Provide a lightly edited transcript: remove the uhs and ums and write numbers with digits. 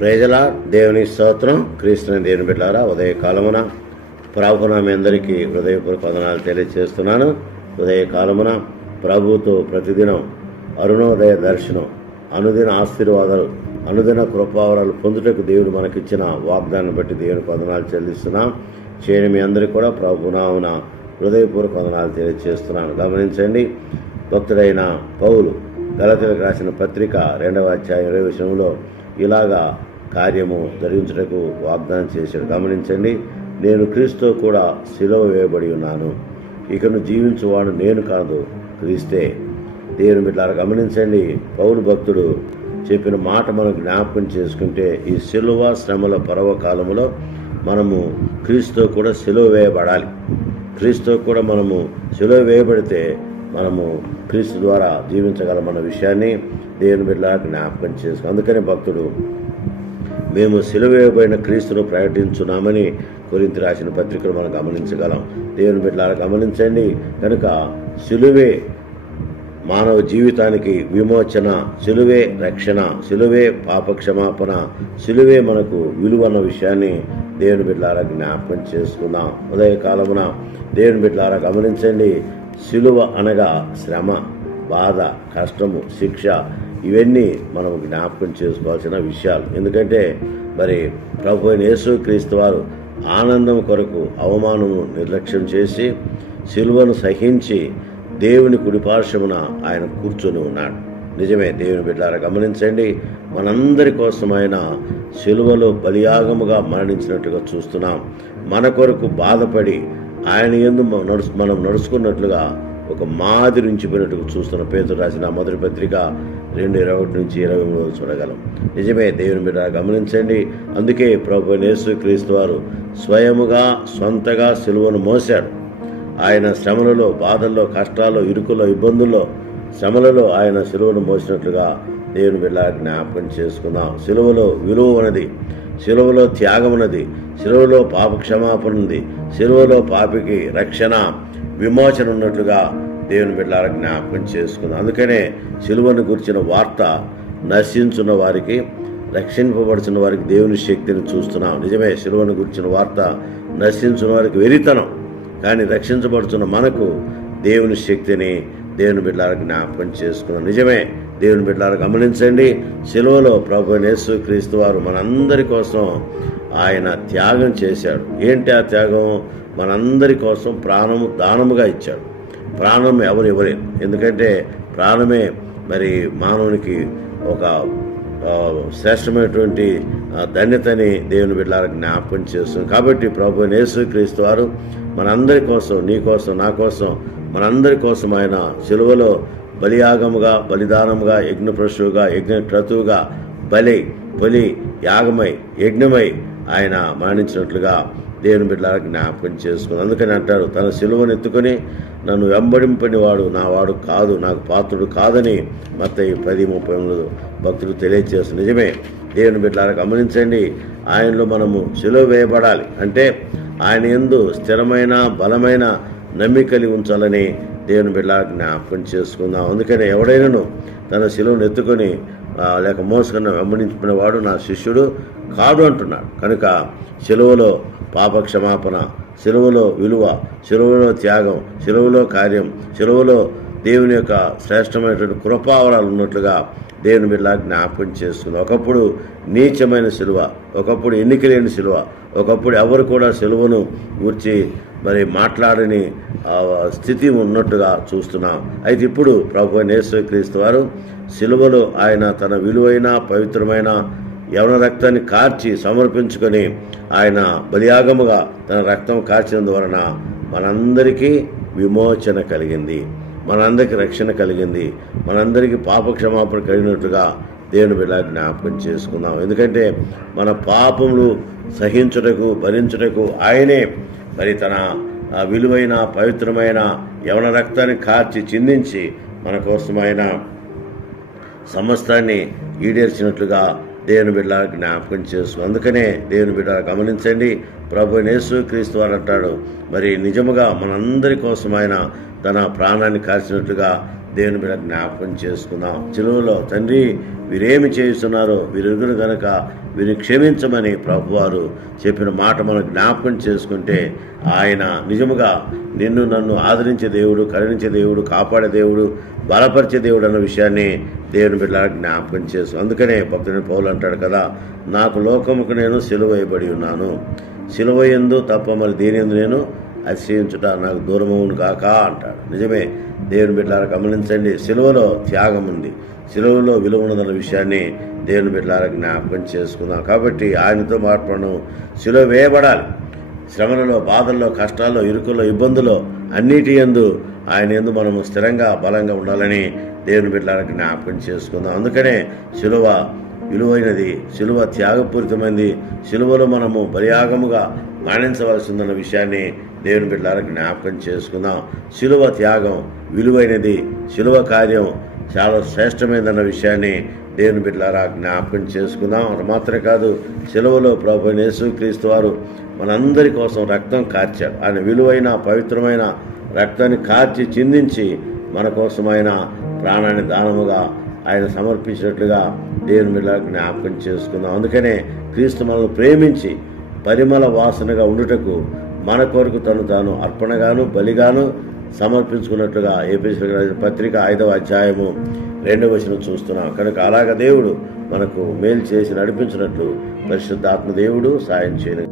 ప్రజల దేవుని స్తోత్రం. క్రీస్తుని దేవుని బిడ్డలారా, ఉదయకాలమున ప్రభువున మీ అందరికీ హృదయపూర్వక వందనాలు తెలియజేస్తున్నాను. ఉదయకాలమున ప్రభువుతో ప్రతిదినం అరుణోదయ దర్శనం, అనుదిన ఆశీర్వాదాలు, అనుదిన కృపావరాలు పొందుటకు దేవుడు మనకిచ్చిన వాగ్దానం బట్టి దేవునికి వందనాలు చెల్లిస్తున్నాం. చేయని మీ అందరికీ కూడా ప్రభునామున హృదయపూర్వక వందనాలు తెలియజేస్తున్నాను. గమనించండి, భక్తుడైన పౌలు గలతీయులకు రాసిన పత్రిక 2వ అధ్యాయం 20వ వచనంలో ఇలాగా కార్యము జరిగించుటకు వాగ్దానం చేశాడు. గమనించండి, నేను క్రీస్తుతో కూడా సిలువ వేయబడి ఉన్నాను, ఇకను జీవించువాడు నేను కాదు, క్రీస్తే. దేవుని బిడ్డలారా, గమనించండి, పౌలు భక్తుడు చెప్పిన మాట మనం జ్ఞాపకం చేసుకుంటే, ఈ సిలువ శ్రమల పర్వకాలములో మనము క్రీస్తుతో కూడా సిలువ వేయబడాలి. క్రీస్తుతో కూడా మనము సిలువ వేయబడితే మనము క్రీస్తు ద్వారా జీవించగలమన్న విషయాన్ని దేవుని బిడ్డలకు జ్ఞాపకం చేసుకు. అందుకని భక్తుడు మేము సిలువ వేయబడిన క్రీస్తును ప్రకటించున్నామని కొరింథీ రాసిన పత్రికలు మనం గమనించగలం. దేవుని బిడ్డలారా, గమనించండి, కనుక సిలువే మానవ జీవితానికి విమోచన, సిలువే రక్షణ, సిలువే పాప క్షమాపణ, సిలువే మనకు విలువ అన్న విషయాన్ని దేవుని బిడ్డలారా జ్ఞాపకం చేసుకుందాం. ఉదయకాలమున దేవుని బిడ్డలారా గమనించండి, సిలువ అనగా శ్రమ, బాధ, కష్టము, శిక్ష, ఇవన్నీ మనం జ్ఞాపకం చేసుకోవాల్సిన విషయాలు. ఎందుకంటే మరి ప్రభువైన యేసుక్రీస్తు వారు ఆనందం కొరకు అవమానము నిర్లక్ష్యం చేసి సిలువను సహించి దేవుని కుడిపార్శ్వమున ఆయన కూర్చొని ఉన్నాడు. నిజమే దేవుని బిడ్డలారా, గమనించండి, మనందరి కోసం ఆయన సిలువలో బలియాగముగా మరణించినట్లుగా చూస్తున్నాం. మన కొరకు బాధపడి ఆయన యందు మనం నడుచుకున్నట్లుగా ఒక మాదిరి ఉంచిపోయినట్టుగా చూస్తున్న పేతురు రాసిన మొదటి పత్రిక 2:21-23 చూడగలం. నిజమే దేవుని బిడ్డ, గమనించండి, అందుకే ప్రభువైన యేసుక్రీస్తు వారు స్వయముగా సొంతగా సిలువను మోశాడు. ఆయన శ్రమలలో, బాధల్లో, కష్టాల్లో, ఇరుకుల్లో, ఇబ్బందుల్లో, శ్రమలలో ఆయన సిలువను మోసినట్లుగా దేవుని బిడ్డ జ్ఞాపకం చేసుకుందాం. సిలువలో విలువ ఉన్నది, సిలువలో త్యాగం ఉన్నది, సిలువలో పాప క్షమాపణ ఉంది, సిలువలో పాపికి రక్షణ, విమోచన ఉన్నట్లుగా దేవుని బిడ్డలారా జ్ఞాపకం చేసుకుందాం. అందుకనే సిలువను గురించిన వార్త నశించున్న వారికి, రక్షింపబడుతున్న వారికి దేవుని శక్తిని చూస్తున్నాం. నిజమే, సిలువను గురించిన వార్త నశించున్న వారికి వెరితనం, కానీ రక్షించబడుతున్న మనకు దేవుని శక్తిని దేవుని బిడ్డలారా జ్ఞాపకం చేసుకున్నాం. నిజమే దేవుని బిడ్డలారా, గమనించండి, సిలువలో ప్రభువైన యేసుక్రీస్తు వారు మనందరి కోసం ఆయన త్యాగం చేశాడు. ఏంటి ఆ త్యాగం? మనందరి కోసం ప్రాణము దానముగా ఇచ్చాడు. ప్రాణం ఎవరు ఇవ్వలేదు, ఎందుకంటే ప్రాణమే మరి మానవునికి ఒక శ్రేష్టమైనటువంటి ధన్యతని దేవుని బిడ్డలారా జ్ఞాపకం చేస్తుంది. కాబట్టి ప్రభువైన యేసుక్రీస్తు వారు మనందరి కోసం, నీ కోసం, నా కోసం, మనందరి కోసం ఆయన సిలువలో బలియాగముగా, బలిదానముగా, యజ్ఞప్రశువుగా, యజ్ఞక్రతువుగా, బలి యాగమై, యజ్ఞమై ఆయన మరణించినట్లుగా దేవుని బిడ్డలారా జ్ఞాపకం చేసుకుంది. అందుకని అంటారు, తన సిలువను ఎత్తుకొని నన్ను వెంబడింపని వాడు నా వాడు కాదు, నాకు పాత్రుడు కాదని మత్తయి 10:33 భక్తులు తెలియజేస్తుంది. నిజమే దేవుని బిడ్డలారా, గమనించండి, ఆయనలో మనము సిలువ వేయబడాలి అంటే ఆయన యందు స్థిరమైన బలమైన నమ్మికలి ఉంచాలని దేవుని బిడ్డలారా జ్ఞాపకం చేసుకుందాం. అందుకని ఎవడైనాను తన సిలువను ఎత్తుకొని లేక మోసుకున్న వెంబడించిన వాడు నా శిష్యుడు కాడు అంటున్నాడు. కనుక సిలువలో పాప క్షమాపణ, సిలువలో విలువ, సిలువలో త్యాగం, సిలువలో కార్యం, సిలువలో దేవుని యొక్క శ్రేష్టమైనటువంటి కృపావరాలు ఉన్నట్లుగా దేవుని బిడ్డలా జ్ఞాపకం చేస్తుంది. ఒకప్పుడు నీచమైన సిలువ, ఒకప్పుడు ఎన్నికలేని సిలువ, ఒకప్పుడు ఎవరు కూడా సిలువను గురించి మరి మాట్లాడని స్థితి ఉన్నట్టుగా చూస్తున్నాం. అయితే ఇప్పుడు ప్రభువైన యేసుక్రీస్తు వారు సిలువలో ఆయన తన విలువైన పవిత్రమైన యవన రక్తాన్ని కార్చి సమర్పించుకొని ఆయన బలియాగముగా తన రక్తం కార్చినందువలన మనందరికీ విమోచన కలిగింది, మనందరికీ రక్షణ కలిగింది, మనందరికీ పాప క్షమాపణ కలిగినట్లుగా దేవుని బిడ్డ జ్ఞాపకం చేసుకుందాం. ఎందుకంటే మన పాపములు సహించుటకు, భరించుటకు ఆయనే మరి తన విలువైన పవిత్రమైన యవన రక్తాన్ని కార్చి చిందించి మన కోసం ఆయన సమస్తాన్ని ఈడేర్చినట్లుగా దేవుని బిడ్డ జ్ఞాపకం చేస్తుంది. అందుకనే దేవుని బిడ్డ గమనించండి, ప్రభువైన యేసుక్రీస్తు వారు అంటాడు, మరి నిజముగా మనందరి కోసం ఆయన తన ప్రాణాన్ని కార్చినట్లుగా దేవుని బిడ్డ జ్ఞాపకం చేసుకుందాం. సిలువలో తండ్రి వీరేమి చేస్తున్నారో వీరెరుగురు గనక వీరిని క్షమించమని ప్రభువారు చెప్పిన మాట మనం జ్ఞాపకం చేసుకుంటే ఆయన నిజముగా నిన్ను నన్ను ఆదరించే దేవుడు, కరుణించే దేవుడు, కాపాడే దేవుడు, బలపరిచే దేవుడు అన్న విషయాన్ని దేవుని బిడ్డ జ్ఞాపకం చేసు. అందుకనే భక్తుని పౌలు అంటాడు కదా, నాకు లోకముకు నేను సిలువ వేయబడి ఉన్నాను, సిలువ యందు తప్ప మరి దేని యందు నేను అతిశయించుట నాకు దూరమవును కాక అంటాడు. నిజమే దేవుని బిడ్డలారా గమనించండి, సిలువలో త్యాగం ఉంది, సిలువలో విలువ ఉన్నదన్న విషయాన్ని దేవుని బిడ్డలారా జ్ఞాపకం చేసుకుందాం. కాబట్టి ఆయనతో మాట్లాడడం సిలువ వేయబడాలి. శ్రమలలో, బాధల్లో, కష్టాల్లో, ఇరుకుల్లో, ఇబ్బందుల్లో అన్నిటి యందు ఆయన యందు మనము స్థిరంగా బలంగా ఉండాలని దేవుని బిడ్డలారా జ్ఞాపకం చేసుకుందాం. అందుకనే సిలువ విలువైనది, సిలువ త్యాగపూరితమైనది, సిలువలో మనము బలియాగముగా మరణించవలసిందన్న విషయాన్ని దేవుని బిడ్డలారా జ్ఞాపకం చేసుకుందాం. సిలువ త్యాగం విలువైనది, సిలువ కార్యం చాలా శ్రేష్టమైనదన్న విషయాన్ని దేవుని బిడ్డలారా జ్ఞాపకం చేసుకుందాం. అది మాత్రమే కాదు, సిలువలో ప్రభు యేసుక్రీస్తు వారు మనందరి కోసం రక్తం కార్చాడు. ఆయన విలువైన పవిత్రమైన రక్తాన్ని కార్చి చిందించి మన కోసం ఆయన ప్రాణాన్ని దానముగా ఆయన సమర్పించినట్లుగా దేవుని బిడ్డలారా జ్ఞాపకం చేసుకుందాం. అందుకనే క్రీస్తు మనల్ని ప్రేమించి పరిమళ వాసనగా ఉండుటకు మన కొరకు తను తాను అర్పణగాను బలిగాను సమర్పించుకున్నట్లుగా ఎఫెసీయులకు పత్రిక 5వ అధ్యాయము 2వ వచనం చూస్తున్నాం. కనుక అలాగ దేవుడు మనకు మేలు చేసి నడిపించినట్లు పరిశుద్ధాత్మ దేవుడు సాయం చేయను.